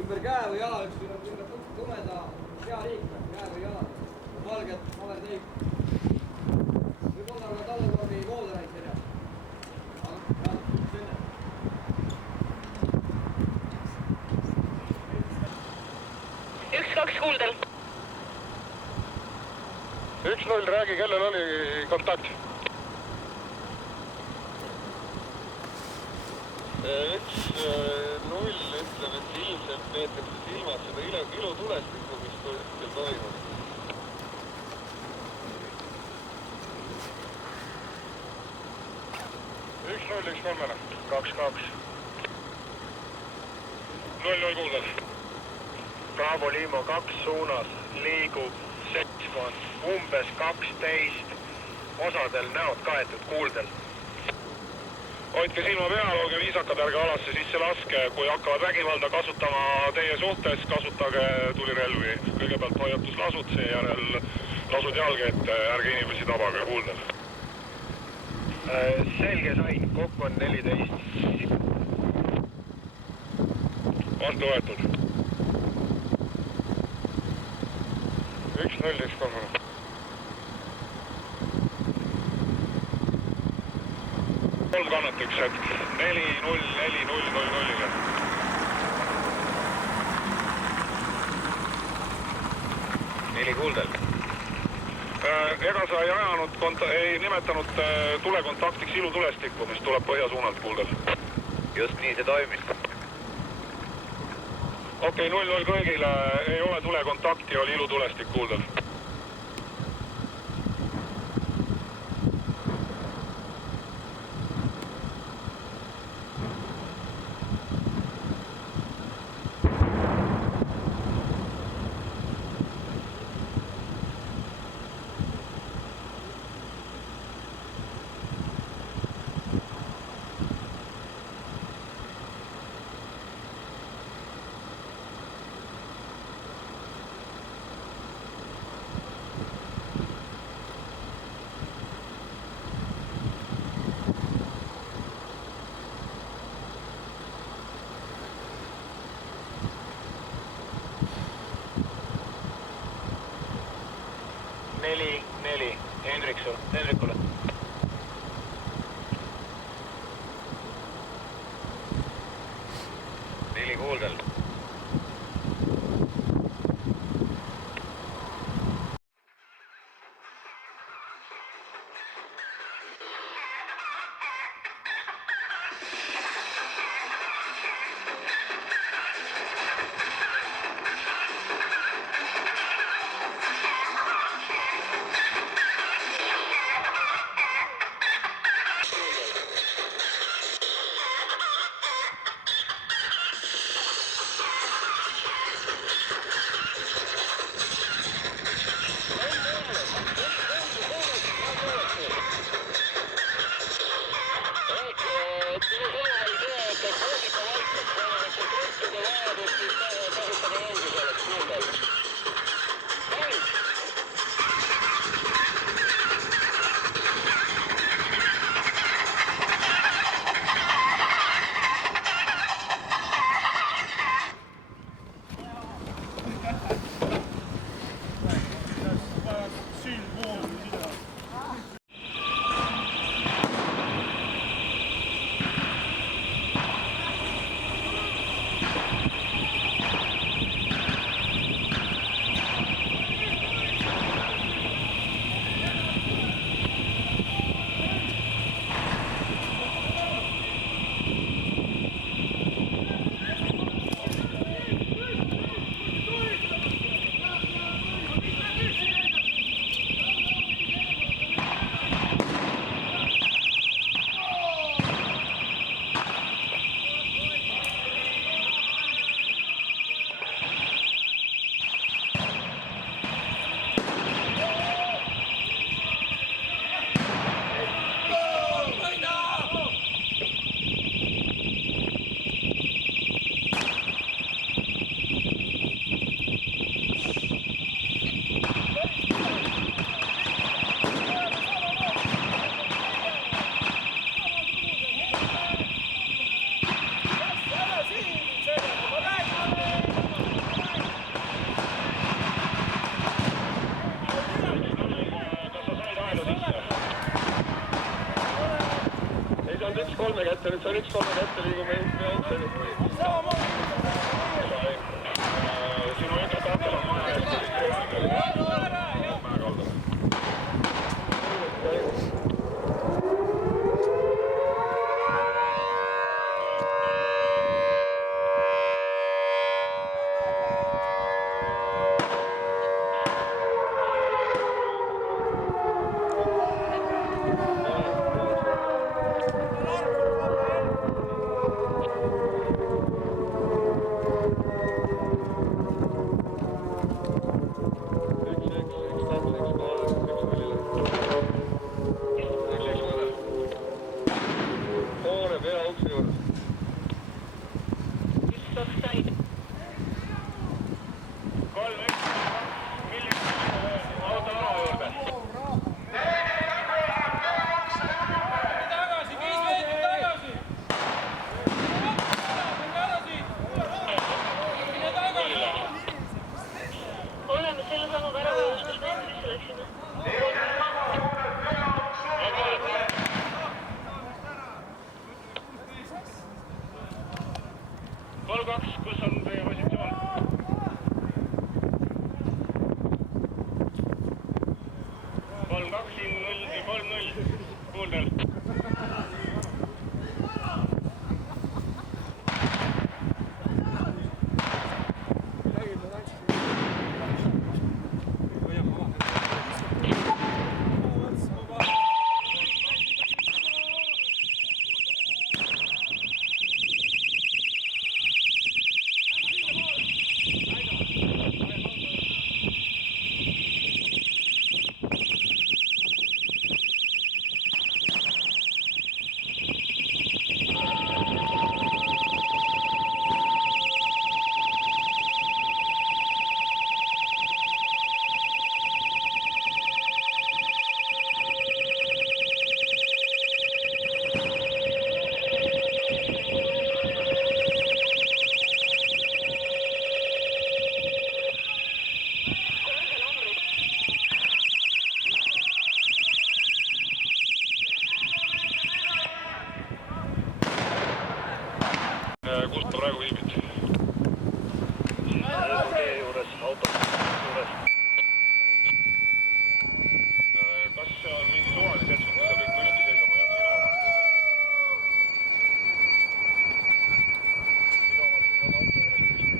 ümber käe või jala, ümber tumeda pealiikme, käe või jala. Valged, paberteip. Võib-olla ka tallevormi kooderaid seljas. Aga, selle. 1-2 kuuldel. 1-0, räägi, kellel oli kontakt? 1-0 ütleb, et ilmselt peetakse silmas seda ilutulestikku, mis hetkel toimub. Üks kolmele. 2-2. 0-0 kuuldel. Bravo Limo 2 suunas liigub seltskond umbes 12, osadel näod kaetud kuuldel. Hoidke silma peal, olge viisakad, ärge alasse sisse laske, kui hakkavad vägivalda kasutama teie suhtes, kasutage tulirelvi. Kõigepealt hoiatuslasud, seejärel lasud jalge ette, ärge inimesi tabage kuuldel. Selge sain, kokku on 14. Vastu võetud. 1-0, 1-3. Kolm kannat üks hetk. 4-0, 4-0, 0-0-iga. Neli kuuldel. Ega sa ei nimetanud tulekontaktiks ilutulestikku, mis tuleb põhjasuunalt kuuldel. Just nii see toimis. Okei, 0-0 kõigile, ei ole tulekontakti, oli ilutulestik kuuldel. Neli, Hendrikule. Neli kuuldel. nüüd 1-3 ette liigume juhtme. Sinu enda tahtel on maja eest. Oleme selle sammu ära jõudnud, kus me sisse läksime. 3-2, kus on teie positsioon? 3-2, siin 3-0, kuuldel. Kus ta praegu viibid? Tee juures, auto juures. Kas see on mingi suvaline seltskond, kus sa kõik püsti seisab või on sinu oma? Minu omad siis on auto juures püsti.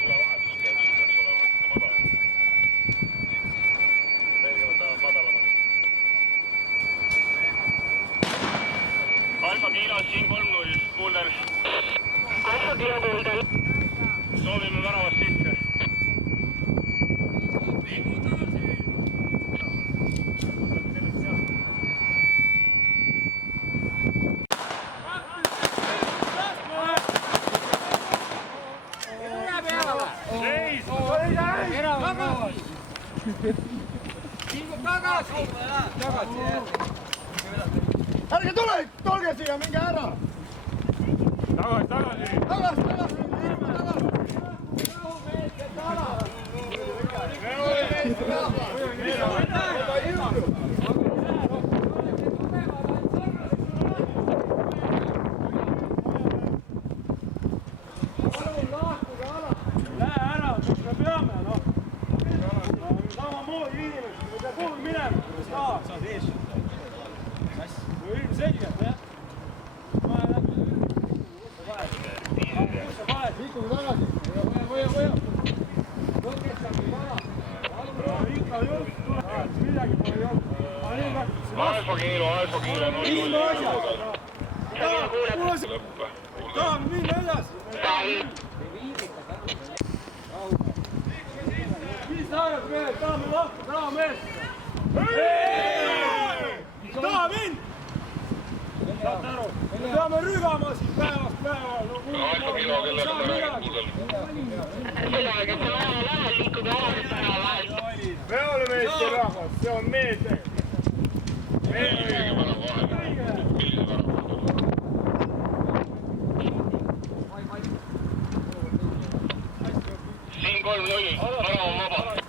Tulevahetus käib, siis peaks olema natuke madalam. Selgemalt tahab madalamaks. Alfa Kiilas, siin 3-0, kuuldel. Alfa Kilo kuuldel. Soovime väravast sisse. Ärge tule, tolge siia, minge ära! Tagasi! Tagasi! Lähe ära, me peame, noh. Samamoodi inimesed, me peame kuhugi minema, kui saad ees. No ilmselgelt, jah. Kus sa paned? Liikuge tagasi! Hoia! Ikka just tuleb, midagi pole jõudnud. Alfa Kiilo, 0-0. Tahame minna edasi. Mis naerad mehed, tahame lahkuda, raha mees. Taha mind! Saate aru? Me peame rügama siin päevast päeva. Alfa Kiilo, kellega me räägime kuuldel? Sellega, et see vaja läheb, liikub ära päeva vahel. Me oleme Eesti rahvas, see on meelde. Millise värava vahel? Millise värava? Siin 3-0, värava on vaba.